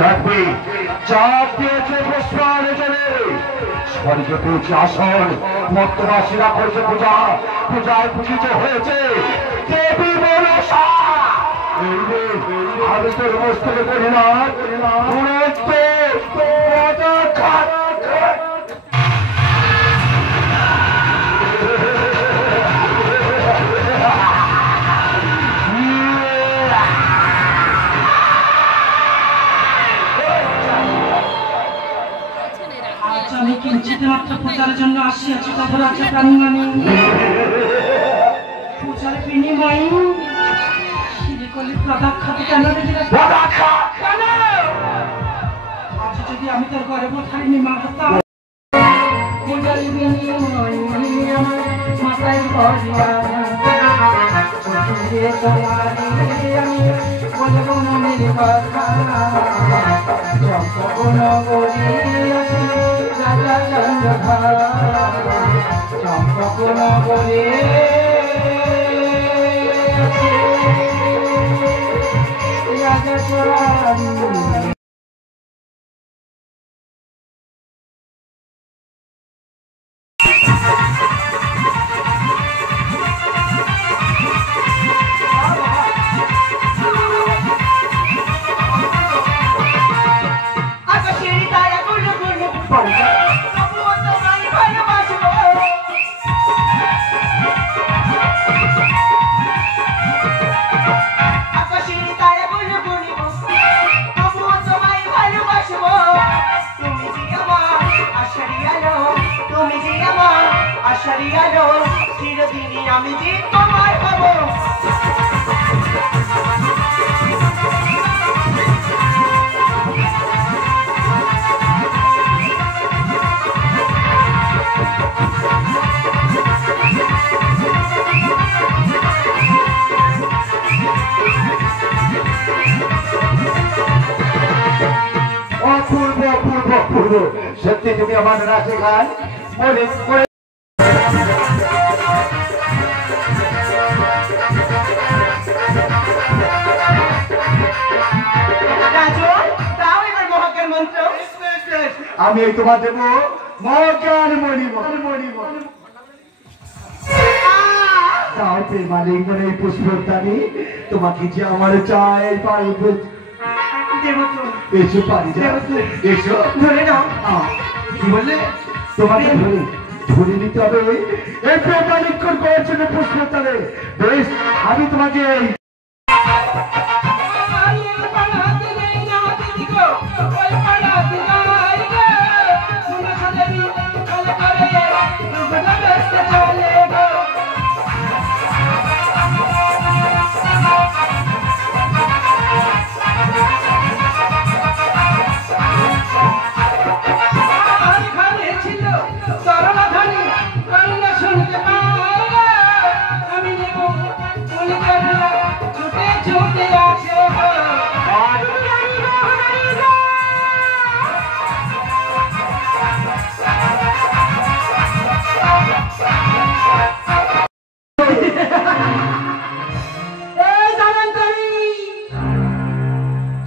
রাখবে চাপ দিয়েছে পুষ্পার জলে স্বর্গে পেয়েছে আসন মর্তবাসীরা করেছে পূজা পূজায় পূজিত হয়েছে দেবী মনসা আমি তোর মস্তকে করি না আমি কিঞ্চিত মাত্র পূজার জন্য আসিয়াছি তখন আছে প্রাণীমানি পূজার বিনিময় শিরিকলি প্রদাক্ষাতে কেন আজ যদি আমি তোর ঘরে বসাইনি মা হতাম পূজার বিনিময় মাথায় ভরিয়া আমি বলবো মনের কথা চম্পকনগরে রাজা চিরদিনই আমি যে তোমায় হব অপূর্ব অপূর্ব অপূর্ব সত্যি তুমি আমার রাশি খান মনে আমি তোমার দেব মজার মরিব মালিক মানে এই পুষ্পদানি তোমাকে যে আমার চাই পারব এসো পারি এসো ধরে নাও কি বললে তোমাকে ধরে নিতে হবে এই প্রেমালিক্ষণ করার জন্য পুষ্পদানে বেশ আমি তোমাকে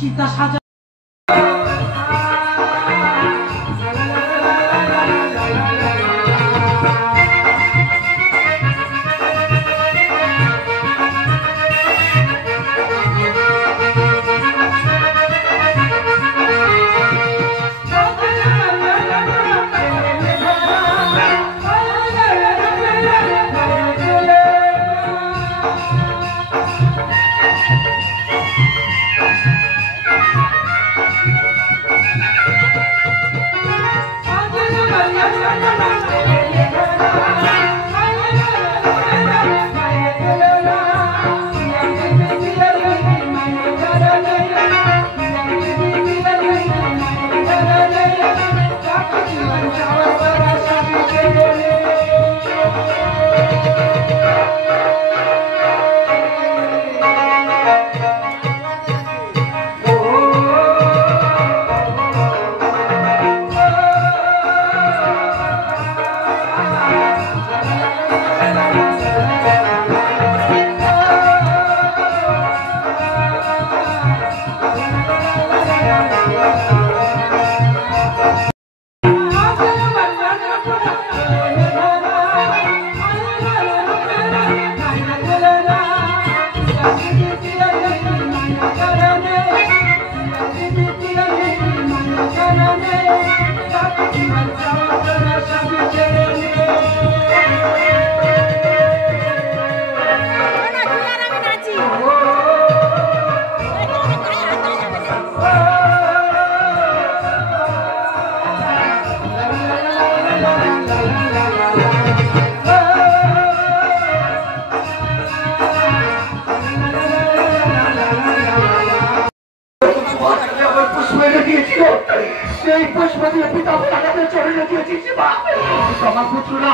চিতা সাজা সেই পুষ্প দিয়ে পিতা মাতাকে চড়িয়ে দিয়েছিস মা। আমার পুত্ররা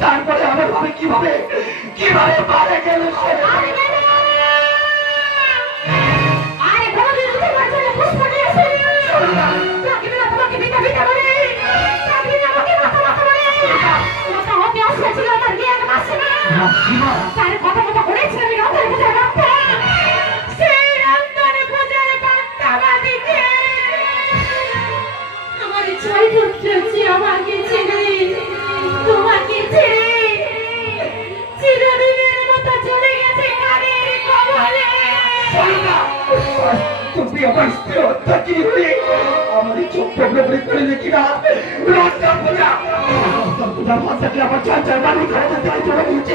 তারপরে আমার ভাবে কিভাবে কিভাবে মারে গেল সে। আমাকে ছেড়ে তোমাকে ছেড়ে চিরদিনের মতো চলে গেছে গাড়ির কবলে। তুমি আমার স্ত্রী হত্যা কি হয়ে আমার চোখ প্রবলে করে দেখি না লজ্জা পূজা পূজার মাথাকে আমার চাচার বাড়ি খাওয়াতে চাই চলে গেছে।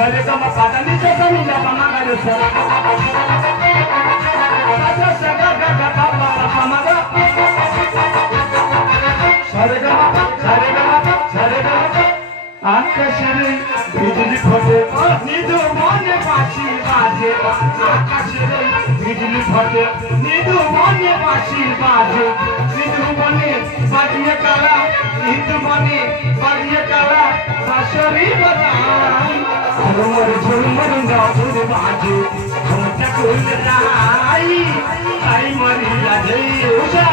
সারে গামা পাদা নিচে সানি যা পামা গারে সা সাসা সাগা গা গা পা পা পা মা গা সারে গামা সারে গামা আকাশের বিজলি ফটে নিদু মনে বাঁশি বাজে আকাশের বিজলি ফটে নিদু মনে বাঁশি বাজে নিদু মনে বাজিয়ে কালা নিদু মনে বাজিয়ে কালা শাশুড়ি বাজাই ঝুমর গাজুর বাজে ঝুমটা খুল যাই আই মরি যাই উষা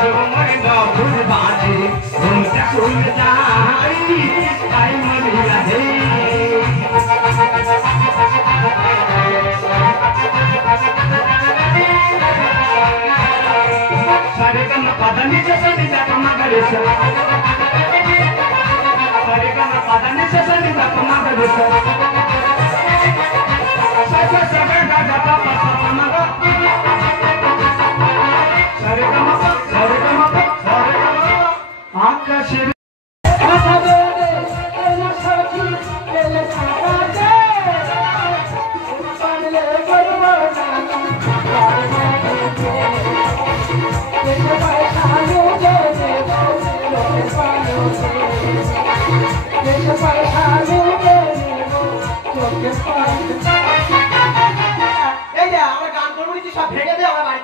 ঝুমর গাজুর বাজে ঝুমটা খুল যাই আই মরি যাই सारे का पादा नीचे सनी जा कमा करे सा सारे का पादा नीचे सनी जा कमा करे सा सा सा सा गा गा गा पा पा पा मा गा सारे का आकाशे এই যে আমরা গান করবো সব ভেঙে দিয়ে আমার বাড়ি